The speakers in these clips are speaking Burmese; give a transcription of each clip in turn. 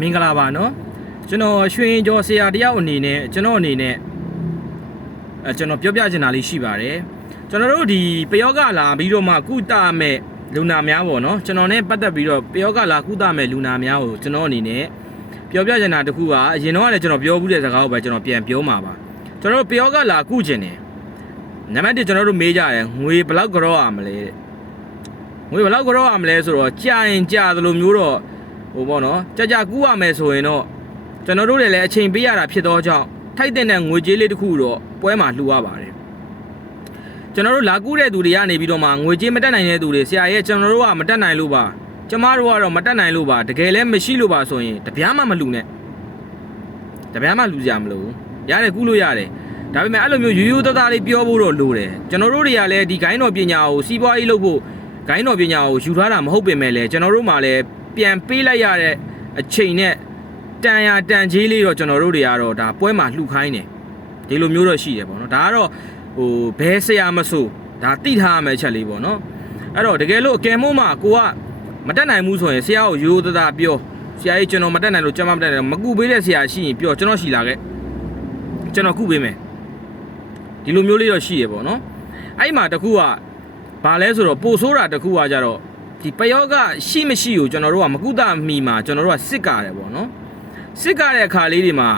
မင်္ဂလာပါနော်ကျွန်တော်ရွှေရင်ကျော်ဆရာတယောက်အနေနဲ့ကျွန်တော်အနေနဲ့ကျွန်တော်ပြောပြချင်တာလေးရှိပါတယ်ကျွန်တော်တို့ဒီပယောဂလာပြီးတော့မှကုသမဲ့လူနာများပေါ့နော်ကျွန်တော်နဲ့ပတ်သက်ပြီးတော့ပယောဂလာကုသမဲ့လူနာများကိုကျွန်တော်အနေနဲ့ပြောပြချင်တာတစ်ခုကအရင်တော့လည်းကျွန်တော်ပြောဘူးတဲ့စကားကိုပဲကျွန်တော်ပြန်ပြောမှာပါကျွန်တော်တို့ပယောဂလာကုကျင်တယ်နံပါတ်1ကျွန်တော်တို့မေးကြတယ်ငွေဘယ်လောက်ကြောရမလဲငွေဘယ်လောက်ကြောရမလဲဆိုတော့ကြာရင်ကြာသလိုမျိုးတော့ဟိုပေါ့နော်ကြာကူးရမယ်ဆိုရင်တော့ကျွန်တော်တို့လည်းအချိန်ပေးရတာဖြစ်သောကြောင့်ထိုက်တဲ့ငွေကြေးလေးတစ်ခုတော့ပွဲမှာလှူရပါတယ်ကျွန်တော်တို့လာကူးတဲ့သူတွေကနေပြီးတော့မှငွေကြေးမတက်နိုင်တဲ့သူတွေဆရာရဲ့ကျွန်တော်တို့ကမတက်နိုင်လို့ပါကျမတို့ကတော့မတက်နိုင်လို့ပါတကယ်လည်းမရှိလို့ပါဆိုရင်တပြားမှမလှူနဲ့တပြားမှလှူကြမလို့ရတယ်ကူးလို့ရတယ်ဒါပေမဲ့အဲ့လိုမျိုးရိုးရိုးသားသားလေးပြောဖို့တော့လိုတယ်ကျွန်တော်တို့တွေကလည်းဒီဂိုင်းတော်ပညာကိုစီးပွားရေးလုပ်ဖို့ဂိုင်းတော်ပညာကိုယူထားတာမဟုတ်ပင်မဲ့လည်းကျွန်တော်တို့မှလည်းပြန်ပေးလိုက်ရတဲ့အချိန်နဲ့တန်ကြီးလေးတော့ကျွန်တော်တို့တွေကတော့ဒါပွဲမှာလှူခိုင်းတယ်ဒီလိုမျိုးတော့ရှိတယ်ပေါ့နော်ဒါကတော့ဟိုဘဲဆရာမဆိုဒါတိထားရမယ့်ချက်လေးပေါ့နော်အဲ့တော့တကယ်လို့အကယ်မို့မှကိုကမတက်နိုင်ဘူးဆိုရင်ဆရာကိုရိုးသားသားပြောဆရာကြီးကျွန်တော်မတက်နိုင်လို့ကျွန်မမတက်နိုင်မကူပေးတဲ့ဆရာရှိရင်ပြောကျွန်တော်ရှိလာခဲ့ကျွန်တော်ကူပေးမယ်ဒီလိုမျိုးလေးတော့ရှိရပေါ့နော်အဲ့မှာတခုကဘာလဲဆိုတော့ပိုဆိုးတာတခုကကြတော့ဒီပယောဂရှိမရှိကိုကျွန်တော်တို့ကမကုသမီမှာကျွန်တော်တို့ကစစ်ကားတယ်ပေါ့နော်စစ်ကားတဲ့အခါလေးတွေမှာ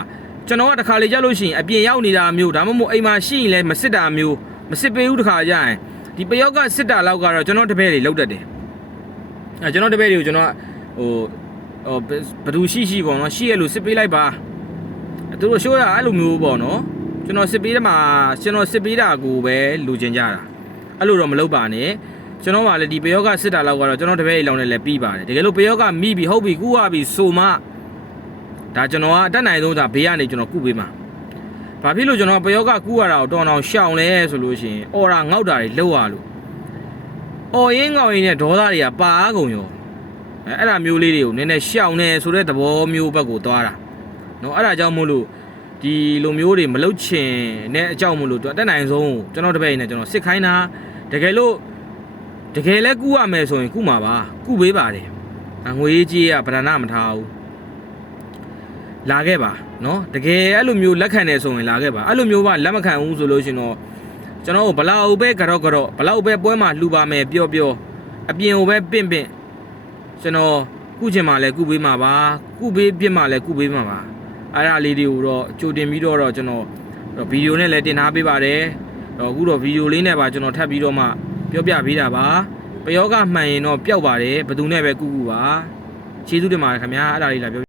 ကျွန်တော်ကတစ်ခါလေးကြောက်လို့ရှိရင်အပြင်ရောက်နေတာမျိုးဒါမှမဟုတ်အိမ်မှာရှိရင်လည်းမစစ်တာမျိုးမစစ်ပေးဘူးတစ်ခါကြရင်ဒီပယောဂစစ်တာလောက်ကတော့ကျွန်တော်တပည့်တွေလောက်တတ်တယ်အဲကျွန်တော်တပည့်တွေကိုကျွန်တော်ဟိုဘယ်သူရှိပေါ့နော်ရှိရလို့စစ်ပေးလိုက်ပါသူတို့ရှိုးရအဲ့လိုမျိုးပေါ့နော်ကျွန်တော်စစ်ပေးတယ်မှာကျွန်တော်စစ်ပေးတာကိုပဲလူကျင်ကြတာအဲ့လိုတော့မလုပ်ပါနဲ့ကျွန်တော်ကလည်းဒီပယောဂစစ်တာလောက်ကတော့ကျွန်တော်တပည့်တွေလောက်နဲ့လည်းပြီးပါတယ်တကယ်လို့ပယောဂမိပြီဟုတ်ပြီကူရပြီဆိုမှဒါကျွန်တော်ကအတက်နိုင်ဆုံးဒါဘေးကနေကျွန်တော်ကုပေးမှာဘာဖြစ်လို့ကျွန်တော်ပယောဂကူရတာကိုတော်တော်ရှောင်လဲဆိုလို့ရှိရင်အော်တာငေါက်တာတွေလှုပ်ရလို့အော်ရင်းငေါက်ရင်းနဲ့ဒေါသတွေကပါအားကုန်ရောအဲ့ဒါမျိုးလေးတွေကိုနည်းနည်းရှောင်နေဆိုတဲ့သဘောမျိုးဘက်ကိုသွားတာနော်အဲ့ဒါကြောင့်မို့လို့ဒီလိုမျိုးတွေမလုပ်ချင်တဲ့အကြောင်းမို့လို့အတက်နိုင်ဆုံးကျွန်တော်တပည့်နဲ့ကျွန်တော်စစ်ခိုင်းတာတကယ်လို့တကယ်လဲကူရမယ်ဆိုရင်ကုမှာပါကုပေးပါတယ်ငွေကြီးကဗဒနာမထားဘူးလာခဲ့ပါနော်တကယ်အဲ့လိုမျိုးလက်ခံနေဆိုရင်လာခဲ့ပါအဲ့လိုမျိုးကလက်မခံဘူးဆိုလို့ရှင်တော့ကျွန်တော်ဘလောက်ပဲကတော့ဘလောက်ပဲပွဲမှာလှူပါမယ်ပြောအပြင်ကိုပဲပင့်ကျွန်တော်ကုချင်မှလည်းကုပေးမှာပါကုပေးပြစ်မှလည်းကုပေးမှာပါအဲ့ဒါလေးတွေကိုတော့ကြိုတင်ပြီးတော့ကျွန်တော်ဗီဒီယိုနဲ့လည်းတင်ထားပေးပါတယ်တော့အခုတော့ဗီဒီယိုလေးနဲ့ပါကျွန်တော်ထပ်ပြီးတော့မှပြောပြပေးတာပါပယောဂမှန်ရင်တော့ပျောက်ပါတယ်ဘယ်သူနဲ့ပဲကုပါကျေးဇူးတင်ပါတယ်ခင်ဗျာအဲ့ဒါလေးလာပြော